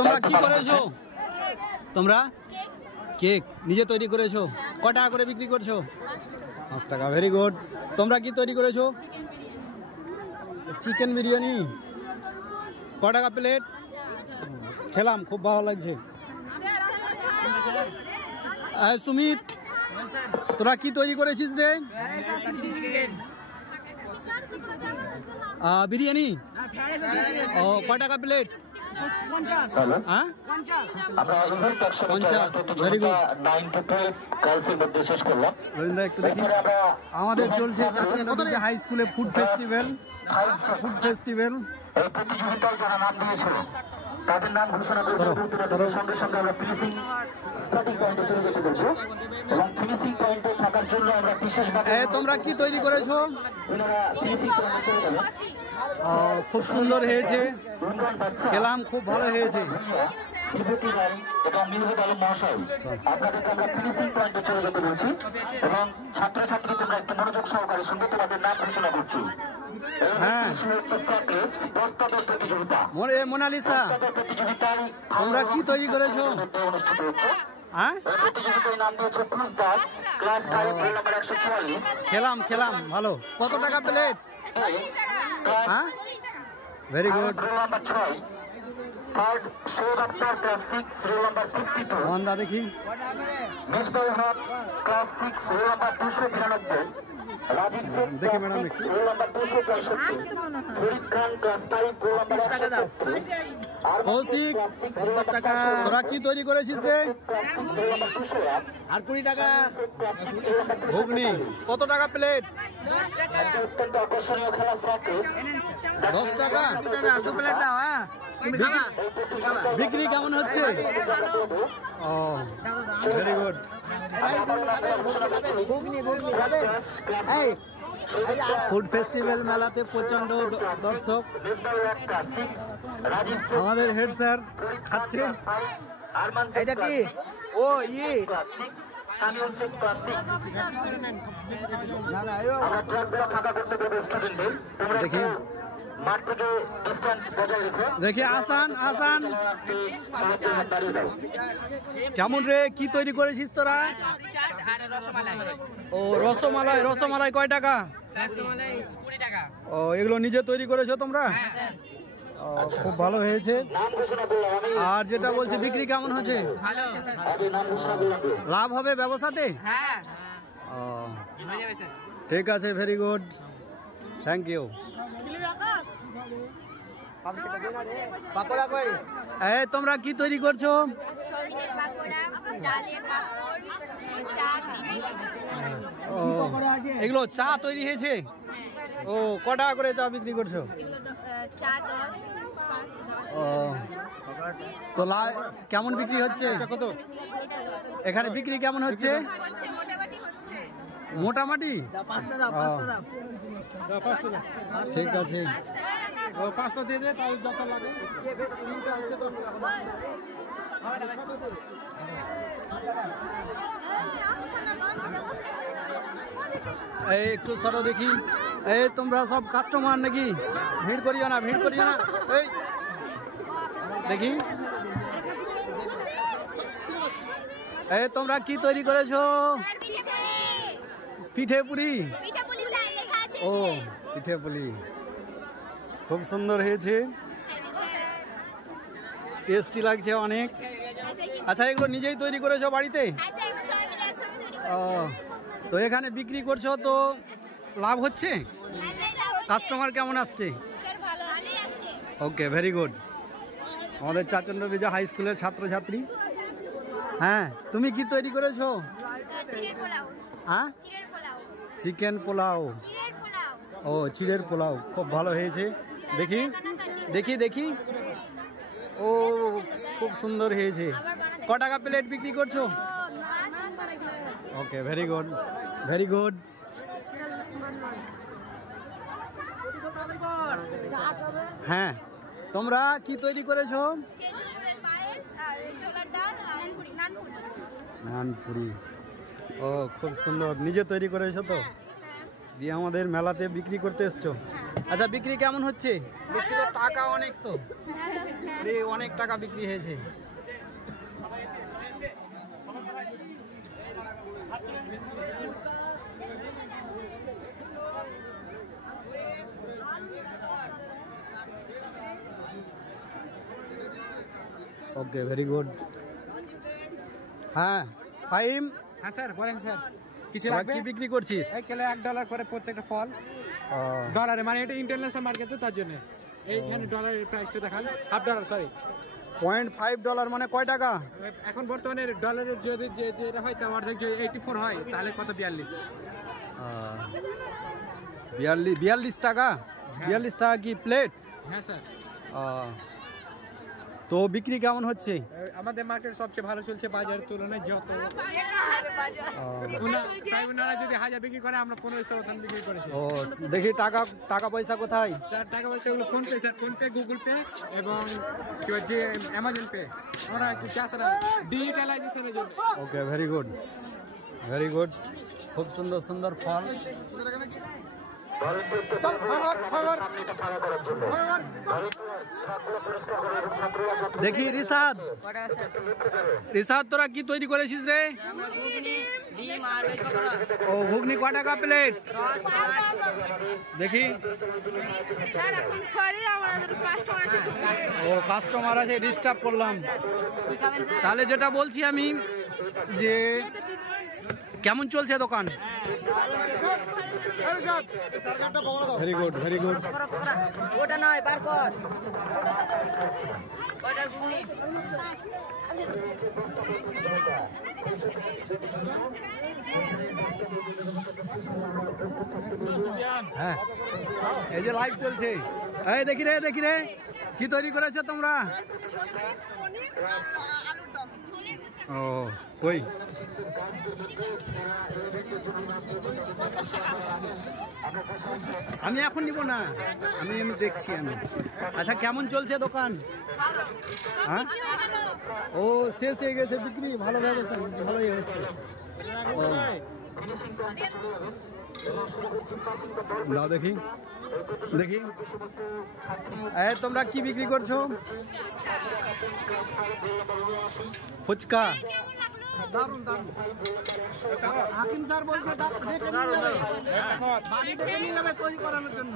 তোমরা কি করেছো? তোমরা কেক নিজে তৈরি করেছো? কত টাকা করে বিক্রি করছো? 5 টাকা। Very good. তোমরা কি তৈরি করেছো? চিকেন বিরিয়ানি। কত টাকা প্লেট? খেলাম, খুব ভালো লাগছে। সুমিত, তোরা কি তৈরি করেছিস রে? বিরিয়ানি। ও, কত টাকা প্লেট? 50। Very good. একটু দেখি, আমাদের চলছে হাই স্কুলে ফুড ফেস্টিভ্যাল। তাদের নাম ঘোষণা করে সঙ্গে সঙ্গে আমরা ফিনিশিং পয়েন্টে চলে যেতে বলবো এবং ফিনিশিং পয়েন্টে থাকার জন্য আমরা বিশেষভাবে তোমরা কি তৈরি করেছো? খুব সুন্দর হয়েছে, খেলাম, খুব ভালো হয়েছে। আপনাদেরকে আমরা ফিনিশিং পয়েন্টে চলে যেতে বলছি এবং ছাত্রছাত্রী তোমরা একটু মনোযোগ সহকারে শুনবে, তোমাদের নাম ঘোষণা করছি। হ্যাঁ, মোনালিসা, তোমরা কি তৈরি করেছো? খেলাম ভালো। কত টাকা প্লেট? হ্যাঁ, ভেরি গুড। মন্দা দেখি, দেখি ম্যাডাম একটু। কৌশিক, তোরা কি তৈরি করেছিস রে? আর 20 টাকা। ঘুগনি। কত টাকা প্লেট? 10 টাকা। 2 প্লেট দাও। হ্যাঁ, বিক্রি কেমন হচ্ছে? ও, ভেরি গুড। ফুড ফেস্টিভ্যাল মেলাতে প্রচন্ড দর্শক। আমাদের হেড স্যার খাচ্ছে। এটা কি? ও, দেখি দেখি। আসান কেমন রে? কি তৈরি করেছিস তোরা? ও, রসমালাই। কয় টাকা? ও, এগুলো নিজে তৈরি করেছো তোমরা? খুব ভালো হয়েছে। আর যেটা বলছে, বিক্রি কেমন হচ্ছে? লাভ হবে ব্যবসাতে? ঠিক আছে, ভেরি গুড, থ্যাংক ইউ। তোমরা কি তৈরি করছো? এগুলো চা তৈরি হয়েছে? ও, ক টাকা করে চা বিক্রি করছো? ও, তো কেমন বিক্রি হচ্ছে? কত এখানে বিক্রি কেমন হচ্ছে? মোটামুটি। ঠিক আছে, 5টা দিয়ে দে, তাই যত লাগে। এই একটু সরো দেখি। এই তোমরা সব কাস্টমার নাকি? ভিড় করিও না। এই দেখি, এই তোমরা কি তৈরি করেছো? পিঠে পুলি। ও, পিঠে পুলি খুব সুন্দর হয়েছে, টেস্টি লাগছে অনেক। আচ্ছা, এগুলো নিজেই তৈরি করেছো বাড়িতে? তো এখানে বিক্রি করছো, তো লাভ হচ্ছে? কাস্টমার কেমন আসছে? ওকে, ভেরি গুড। আমাদের চাচন্দ্র বিজয় হাই স্কুলের ছাত্রছাত্রী। হ্যাঁ, তুমি কি তৈরি করেছো? হ্যাঁ, চিকেন পোলাও। ও, চিড়ের পোলাও, খুব ভালো হয়েছে। দেখি। ও, খুব সুন্দর হয়েছে। ক টাকা প্লেট বিক্রি করছো? ওকে, ভেরি গুড। হ্যাঁ, তোমরা কি তৈরি করেছো? নানপুরি। ও, খুব সুন্দর, নিজে তৈরি করেছো তো? দিয়ে আমাদের মেলাতে বিক্রি করতে এসছো? আচ্ছা বিক্রি কেমন হচ্ছে? দেখছি তো টাকা অনেক, তো অনেক টাকা বিক্রি হয়েছে। ওকে, ভেরি গুড। হ্যাঁ ফাহিম। হ্যাঁ স্যার বলেন স্যার, কিছু তোরা লাগবে? কি বিক্রি করছিস? এক কিলো $1 করে প্রত্যেকটা ফল, ডলারে, মানে এটা ইন্টারন্যাশনাল মার্কেট, তো তার জন্য এইখানে ডলারের প্রাইসটা দেখান। $1.5, সরি $0.5 মানে কয় টাকা? এখন বর্তমানে ডলারের যদি যেটা হয় তার অর্ধেক, যদি 84 হয় তাহলে কত? 42। 42 টাকা। 42 টাকা কি প্লেট? হ্যাঁ স্যার। তো বিক্রি কেমন হচ্ছে? আমাদের মার্কেট সবচেয়ে ভালো চলছে বাজারের তুলনায়। যত তাই ওনারা যদি 1000 বিক্রি করে, আমরা 1500 বিক্রি করেছি। ও দেখি টাকা পয়সা কোথায়? টাকা পয়সা এগুলো phone pay sir, phone pay, Google pay এবং কি যে অ্যামাজন পে, আমরা ক্যাশ ডিজিটালাইজেশনের জন্য। ওকে, ভেরি গুড, ভেরি গুড। খুব সুন্দর সুন্দর ফল। দেখি রিসাদ, রিসাদ তোরা কি তৈরি করেছিস রে? ও ঘুগনি কয় টাকা প্লেট? দেখি। ও কাস্টমার আছে, ডিস্টার্ব করলাম। তাহলে যেটা বলছি আমি, যে কেমন চলছে দোকান? Very good, very good. ওটা নয়, বার কর। ওটার ঘুগনি। হ্যাঁ, এই যে লাইভ চলছে। এই দেখি রে, দেখি রে, কি তৈরি করেছো তোমরা? ও কই, আমি এখন নিব না, আমি দেখছি আমি। আচ্ছা কেমন চলছে দোকান? হ্যাঁ, ও শেষ হয়ে গেছে বিক্রি? ভালো ব্যবস্থা, ভালোই হচ্ছে। দাও দেখি, দেখি। তোমরা কি বিক্রি করছো? ফুচকা। দারুন দারুন। হাকিম স্যার বলছে বাড়িতে নিয়ে যাবে তৈরি করানোর জন্য।